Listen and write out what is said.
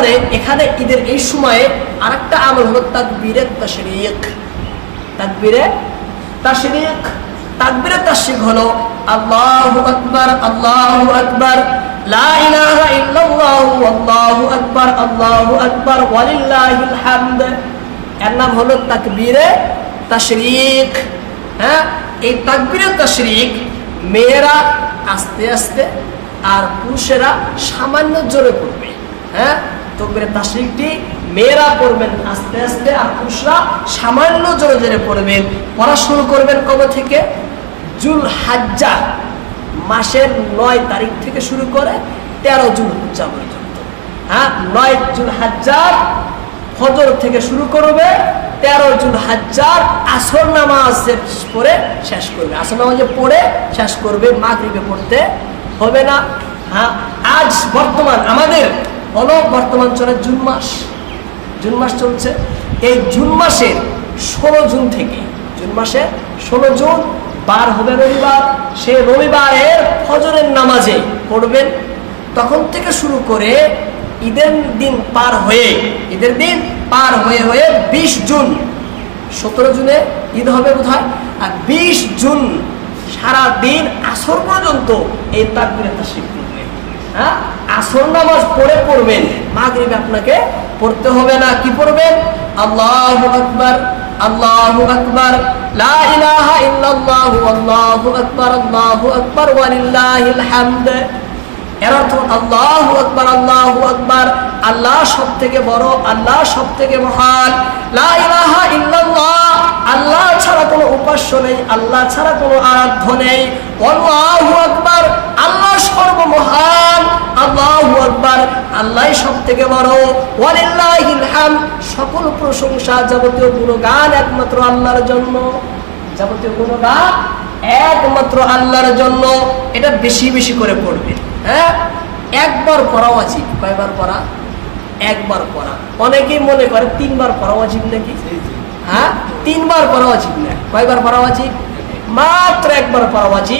তারপরে এখানে ঈদের এই সময়ে আরেকটা আমল হলো তাশরিক। তাশরিক। তাশরিক হলো আল্লাহু আকবার আল্লাহু আকবার, লা ইলাহা আল্লাহু আকবার আল্লাহু আকবার, ওয়ালিল্লাহিল হামদ। এর নাম হলো তাকবীরে তাশরিক। হ্যাঁ? এই তাকবীরে তাশরিক মেয়েরা আস্তে আস্তে আর পুরুষেরা সামান্য জোরে পড়বে। হ্যাঁ? তকবীরে তাশরিকটি, মেয়েরা পড়বেন আস্তে আস্তে আর পুরুষরা সামান্য জোরে জোরে পড়বেন। পড়া শুরু করবেন কবে থেকে? জুল হাজ্জা মাসের নয় তারিখ থেকে শুরু করে তেরো জুন হজ্জা পর্যন্ত। হ্যাঁ নয় জুন হাজ্জার ফজর থেকে শুরু করবে, তেরো জুন হাজ্জার আসর নামাজ পড়ে শেষ করবে। আসর নামাজে পড়ে শেষ করবে, মাগরিবে পড়তে হবে না। হ্যাঁ আজ বর্তমান আমাদের হলো বর্তমান চলে জুন মাস। জুন মাস চলছে। এই জুন মাসের ষোলো জুন থেকে, জুন মাসে ষোলো জুন বার হবে রবিবার। সে রবিবারের ফজরের নামাজে পড়বেন। তখন থেকে শুরু করে ঈদের দিন পার হয়ে, ঈদের দিন পার হয়ে হয়ে বিশ জুন, সতেরো জুনে ঈদ হবে বোধ আর বিশ জুন সারা দিন আসর পর্যন্ত এই তাকবিরে তাশরিক করবে হ্যাঁ? আসর নামাজ পড়ে পড়বেন। মাগরিবে আপনাকে পড়তে হবে না। কি পড়বেন আল্লাহু আকবার আল্লাহু আকবার, লা ইলাহা ইল্লাল্লাহু, আল্লাহু আকবার আল্লাহু আকবার, ওয়ালিল্লাহিল হামদ। এর অর্থ আল্লাহু আকবার আল্লাহু আকবার, আল্লাহ সব থেকে বড়, আল্লাহ সব থেকে মহান আল্লাহ ছাড়া কোনো উপাস্য নেই, আল্লাহ ছাড়া কোনো আরাধ্য নেই। আল্লাহু আকবার, আল্লাহ সর্বমহান। আল্লাহ সব থেকে বড় হাম সকল প্রশংসা যাবতীয় গুণগান একমাত্র আল্লাহর জন্য। যাবতীয় গুণগান একমাত্র আল্লাহর জন্য। এটা বেশি বেশি করে পড়বে। হ্যাঁ? একবার পড়া উচিত। কয়বার পড়া? একবার পড়া। অনেকেই মনে করে তিনবার পড়া উচিত নাকি? হ্যাঁ? তিনবার পড়া উচিত না। কয়বার পড়া উচিত? মাত্র একবার পড়া উচিত।